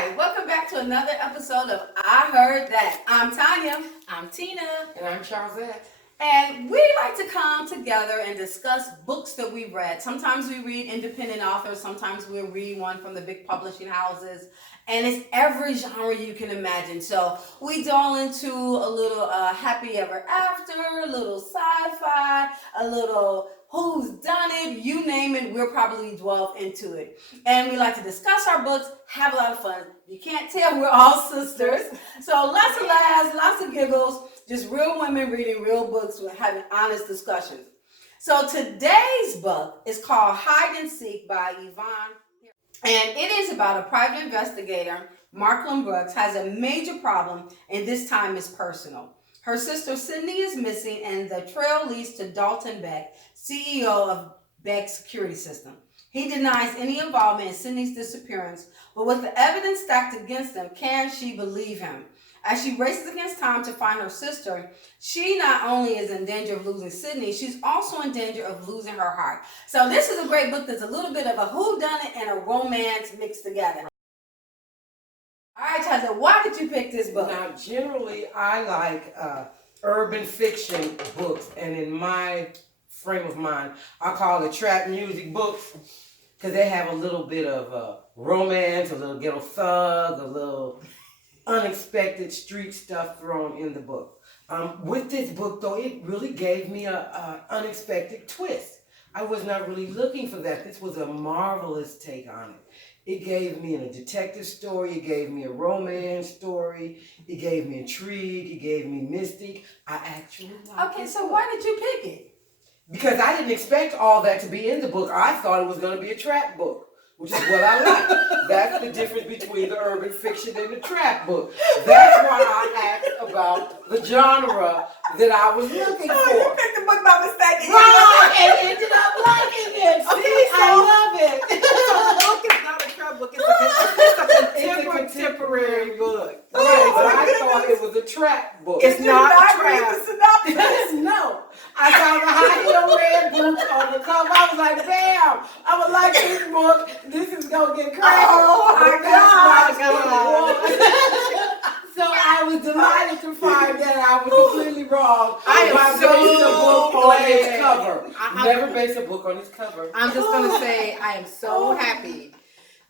Hi, welcome back to another episode of I Heard That. I'm Tanya. I'm Tina. And I'm Charlotte. And we like to come together and discuss books that we read. Sometimes we read independent authors, sometimes we'll read one from the big publishing houses, and it's every genre you can imagine. So we delve into a little happy ever after, a little sci-fi, a little who's done it, you name it, we'll probably delve into it. And we like to discuss our books, have a lot of fun. You can't tell we're all sisters. So lots of laughs, lots of giggles, just real women reading real books and having honest discussions. So today's book is called Hide and Seek by Yvonne. And it is about a private investigator, Marklin Brooks, has a major problem, and this time is personal. Her sister Sydney is missing, and the trail leads to Dalton Beck, CEO of Beck's security system. He denies any involvement in Sydney's disappearance, but with the evidence stacked against him, can she believe him? As she races against time to find her sister, she not only is in danger of losing Sydney, she's also in danger of losing her heart. So this is a great book that's a little bit of a whodunit and a romance mixed together. All right, Chaza, why did you pick this book? Now, generally, I like urban fiction books, and in my frame of mind, I call it trap music books because they have a little bit of romance, a little ghetto thug, a little unexpected street stuff thrown in the book. With this book, though, it really gave me a unexpected twist. I was not really looking for that. This was a marvelous take on it. It gave me a detective story. It gave me a romance story. It gave me intrigue. It gave me mystic. I actually liked Okay, it. so why did you pick it? Because I didn't expect all that to be in the book. I thought it was going to be a trap book, which is what I like. That's the difference between the urban fiction and the trap book. That's why I asked about the genre that I was looking Oh, for. you picked the book by mistake. Right, and ended up liking it. See, Okay, so- I love it. The book is not a trap book. It's a contemporary book. Oh, Right, but my I thought it was a trap book. It's Did not you not trap. read the synopsis? No. I saw the high heel red boots on the cover. I was like, damn, I would like this book. This is going to get crazy. Oh, my But that's God. not what it was. So I was delighted to find that I was completely wrong. I am by so basing a book on its glad. cover. Never base a book on its cover. I'm just gonna say I am so happy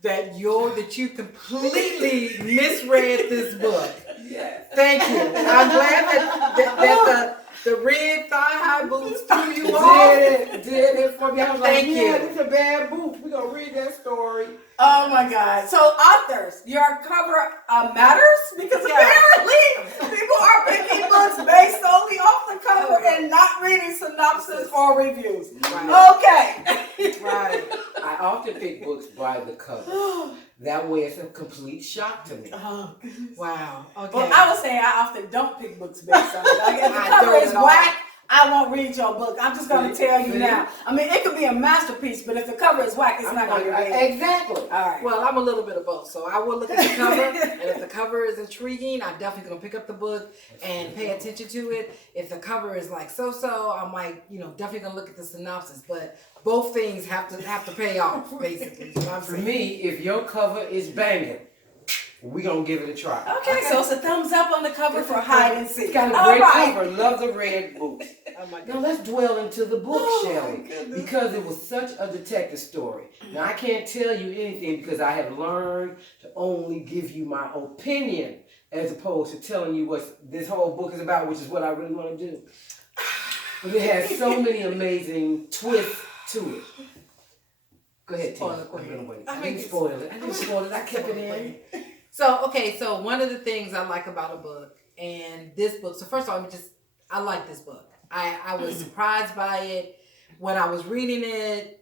that you completely misread this book. Yes. Thank you. I'm glad that the red thigh-high boots threw you off. Did it for me. I was like, Thank you. yeah, this is a bad boot. We're going to read that story. Oh my God. So authors, your cover matters? Because apparently people are picking books based solely off the cover and not reading synopsis or reviews. Right. Okay. Right. I often pick books by the cover. That way it's a complete shock to me. Oh, goodness. Wow. Okay. Well, I was saying I often don't pick books based on it. Like, if the I cover don't is at all. whack, I won't read your book. I'm just going to tell you See? now. I mean, it could be a masterpiece, but if the cover is whack, it's not going to be read. Exactly. All right. Well, I'm a little bit of both. So I will look at the cover, and if the cover is intriguing, I'm definitely gonna pick up the book and pay attention to it. If the cover is like so, I might, definitely gonna look at the synopsis. But both things have to pay off, basically. is what I'm For saying. me, if your cover is banging, we're going to give it a try. Okay, so it's a thumbs up on the cover for Hide and Seek. It's got a All great right. cover. Love the red boots. Oh my Now God. let's dwell into the book, Oh, shall my we? goodness. Because it was such a detective story. Now I can't tell you anything because I have learned to only give you my opinion as opposed to telling you what this whole book is about, which is what I really want to do. But it has so many amazing twists to it. Go ahead, Tina. Spoil it, go I'm ahead. gonna wait. I I mean, didn't spoil it. I didn't spoil it. I kept it in. So one of the things I like about a book, and this book, so first of all, I like this book. I was surprised by it when I was reading it.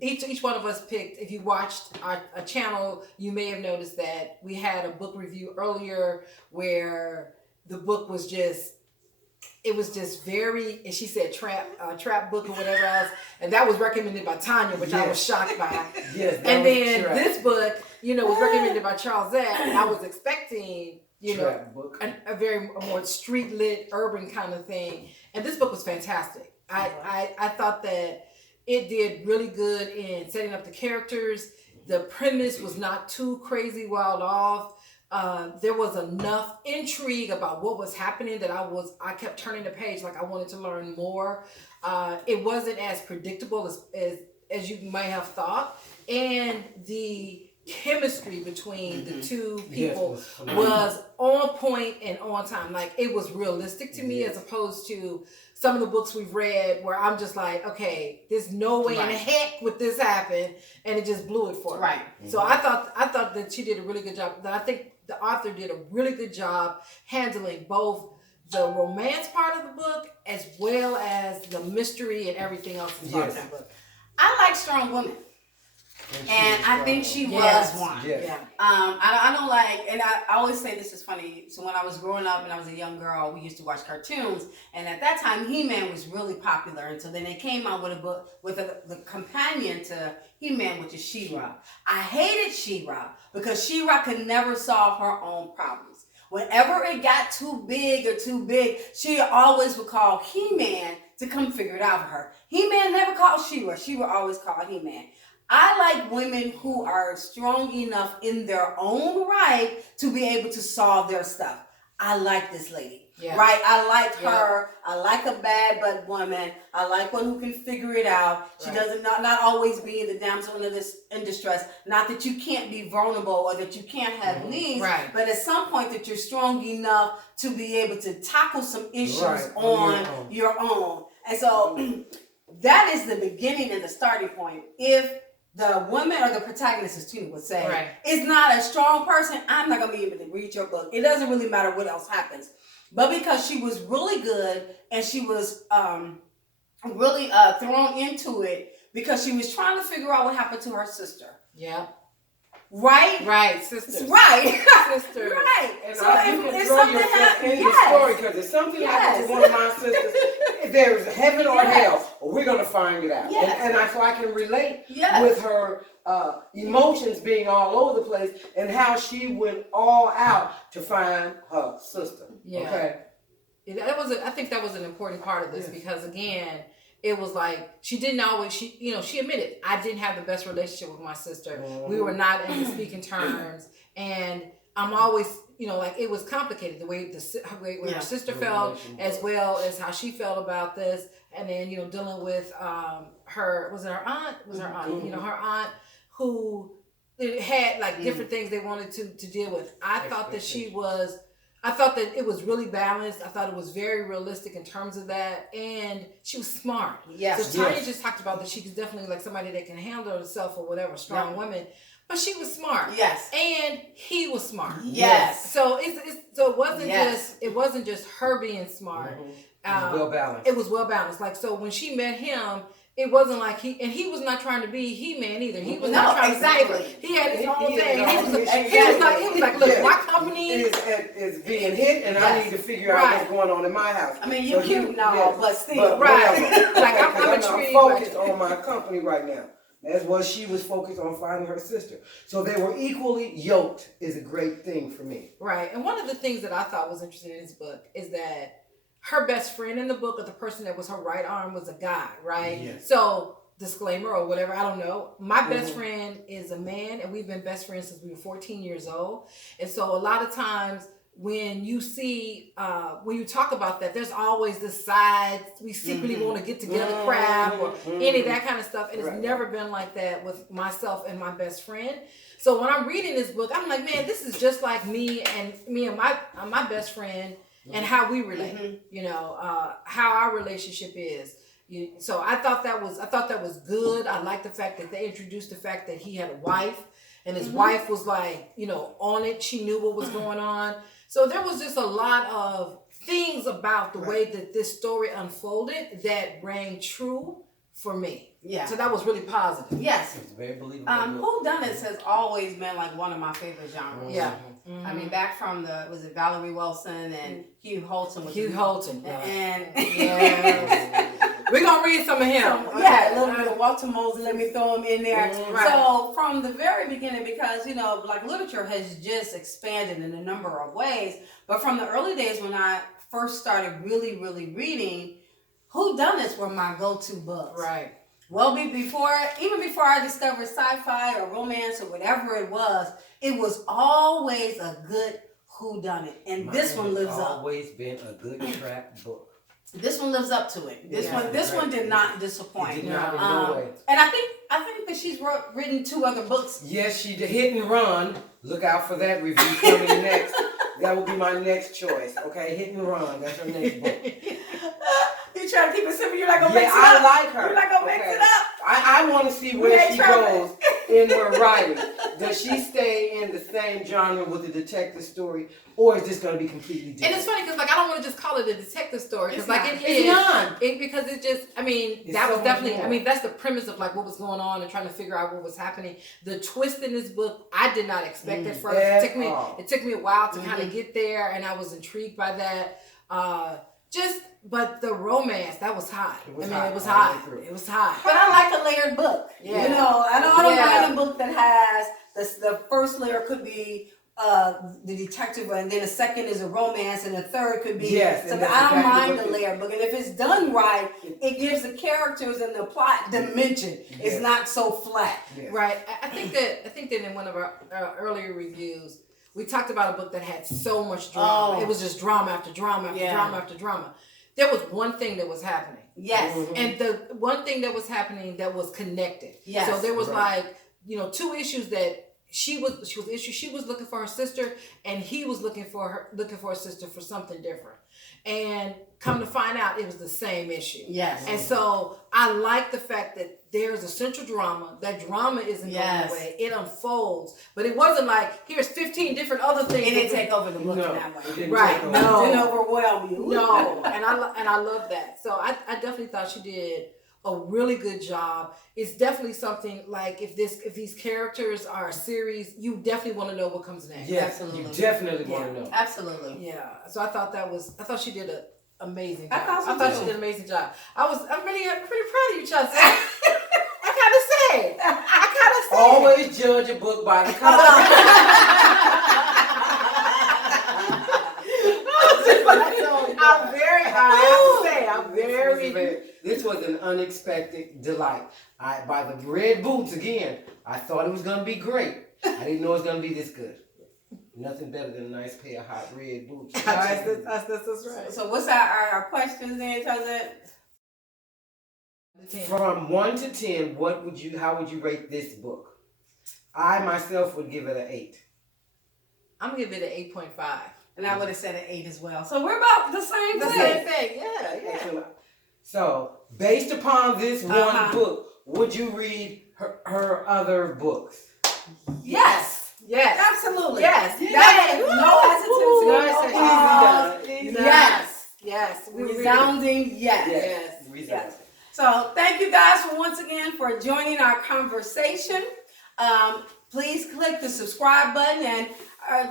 Each one of us picked, if you watched our channel, you may have noticed that we had a book review earlier where the book was just very, and she said trap book or whatever else, and that was recommended by Tanya, which I was shocked by. Yes. that And was then trap. this book, was recommended by Charles Zett, and I was expecting, Trap book. a more street lit, urban kind of thing. And this book was fantastic. I thought that it did really good in setting up the characters The premise was not too crazy wild off. There was enough intrigue about what was happening that I kept turning the page like I wanted to learn more. It wasn't as predictable as you might have thought, and the chemistry between the two people was on point and on time. Like, it was realistic to me, as opposed to some of the books we've read where I'm just like, okay, there's no way in heck would this happen, and it just blew it for me. Right. So I thought that she did a really good job. That I think the author did a really good job handling both the romance part of the book as well as the mystery and everything else in the book. I like strong women. And I think she was one. Yes. Yeah. I don't like, and I always say this is funny. So when I was growing up and I was a young girl, we used to watch cartoons, and at that time, He-Man was really popular. And so then they came out with a book with the companion to He-Man, which is She-Ra. I hated She-Ra because She-Ra could never solve her own problems. Whenever it got too big, she always would call He-Man to come figure it out for her. He-Man never called She-Ra. She-Ra always called He-Man. I like women who are strong enough in their own right to be able to solve their stuff. I like this lady, right? I like her. I like a bad but woman. I like one who can figure it out. She doesn't not always be the damsel in distress. Not that you can't be vulnerable or that you can't have needs, but at some point that you're strong enough to be able to tackle some issues on your own. And so that is the beginning and the starting point. If the woman or the protagonist, as Tina would say, is not a strong person, I'm not going to be able to read your book. It doesn't really matter what else happens. But because she was really good and she was really thrown into it because she was trying to figure out what happened to her sister. Yeah. Right? Sisters. Right. Sisters. Right. And so if something happens in the story, because if something happens to one of my sisters, if there's heaven or hell, we're going to find it out. So I can relate with her emotions being all over the place and how she went all out to find her sister. Yeah. Okay. I think that was an important part of this because, again, it was like she didn't always. She admitted I didn't have the best relationship with my sister. We were not in the speaking terms, and I'm always, like, it was complicated the way her sister felt, as well as how she felt about this, and then dealing with her aunt, her aunt who had like different things they wanted to deal with. I thought that it was really balanced. I thought it was very realistic in terms of that. And she was smart. Yes. So Tanya just talked about that she was definitely like somebody that can handle herself or whatever, strong woman. But she was smart. Yes. And he was smart. Yes. So it wasn't just her being smart. It was well balanced. It was well balanced. Like, so when she met him, it wasn't like he was not trying to be He-Man either. He was not trying to be. He had his own thing. He was like, look, my company is being hit, and I need to figure out what's going on in my house. I mean, you're cute now, but still, like I'm focused on my company right now. That's what she was focused on, finding her sister. So they were equally yoked. Is a great thing for me. Right, and one of the things that I thought was interesting in this book is that her best friend in the book, or the person that was her right arm, was a guy, right? Yes. So, disclaimer or whatever, I don't know. My best friend is a man, and we've been best friends since we were 14 years old. And so a lot of times when you see, when you talk about that, there's always this side, we secretly want to get together crap or any of that kind of stuff. And it's never been like that with myself and my best friend. So when I'm reading this book, I'm like, man, this is just like me and my best friend, and how we relate, how our relationship is. So I thought that was good. I like the fact that they introduced the fact that he had a wife, and his wife was like, on it. She knew what was going on. So there was just a lot of things about the way that this story unfolded that rang true for me. Yeah. So that was really positive. Yes. It's very believable. Whodunits has always been like one of my favorite genres. Yeah. Mm-hmm. I mean, back from was it Valerie Wilson and Hugh Holton? And we're gonna read some of him. A little bit of Walter Mosley. Let me throw him in there. Right. So from the very beginning, because Black literature has just expanded in a number of ways, but from the early days when I first started really, really reading, whodunits were my go-to books. Right. Well, even before I discovered sci-fi or romance or whatever it was always a good whodunit, and this one lives up. Always been a good trap book. This one lives up to it. This one did not disappoint. It did not in no way. And I think that she's written 2 other books. Yes, she did. Hit and Run. Look out for that review coming next. That will be my next choice. Okay, Hit and Run. That's her next book. You trying to keep it simple? You're not gonna Yeah, mix it up. I like her. You're not gonna mix it up. I want to see where she goes in her writing. Does she stay in the same genre with the detective story, or is this going to be completely different? And it's funny because I don't want to just call it a detective story because it is. Not. Because it just, It's that was so definitely, more. That's the premise of what was going on and trying to figure out what was happening. The twist in this book, I did not expect at first. It took me a while to kind of get there, and I was intrigued by that. But the romance, that was hot. It was hot. It was hot. But I like a layered book. Yeah. You know, I don't mind a book that has the first layer could be the detective, and then the second is a romance, and the third could be something. I don't mind the layered book, and if it's done right, it gives the characters and the plot dimension. It's not so flat. Yes. Right. I think that in one of our earlier reviews, we talked about a book that had so much drama. It was just drama after drama after drama after drama. There was one thing that was happening. Yes. Mm-hmm. And the one thing that was happening that was connected. Yes. So there was 2 issues that she was looking for her sister, and he was looking for her sister for something different. And come to find out, it was the same issue. Yes. And so I like the fact that there's a central drama. That drama isn't going away. It unfolds. But it wasn't like, here's 15 different other things. It didn't take over the book in that way. Right. No. It didn't overwhelm you. No. And I love that. So I definitely thought she did a really good job. It's definitely something like if these characters are a series, you definitely want to know what comes next. Yes, absolutely. You definitely want to know. Absolutely. Yeah. So I thought she did an amazing job. I thought she did an amazing job. I'm pretty proud of you, Chelsea. I kind of say. Always judge a book by the cover. I'm very. This was an unexpected delight. By the red boots again, I thought it was going to be great. I didn't know it was going to be this good. Nothing better than a nice pair of hot red boots. That's right. So what's our questions then, From 1 to 10, how would you rate this book? I myself would give it an 8. I'm gonna give it an 8.5. And I would have said an 8 as well. So we're about the same thing. Yeah. So, based upon this one book, would you read her other books? Yes. Absolutely. Yes. No hesitancy. Yes. Resounding yes. So thank you guys once again for joining our conversation. Please click the subscribe button and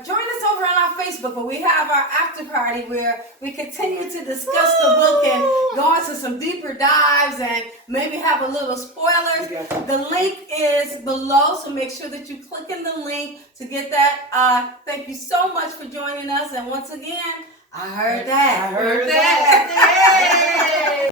join us over on our Facebook, where we have our after party where we continue to discuss the book and go into some deeper dives and maybe have a little spoilers. The link is below, so make sure that you click in the link to get that. Thank you so much for joining us, and once again, I heard that. Yay!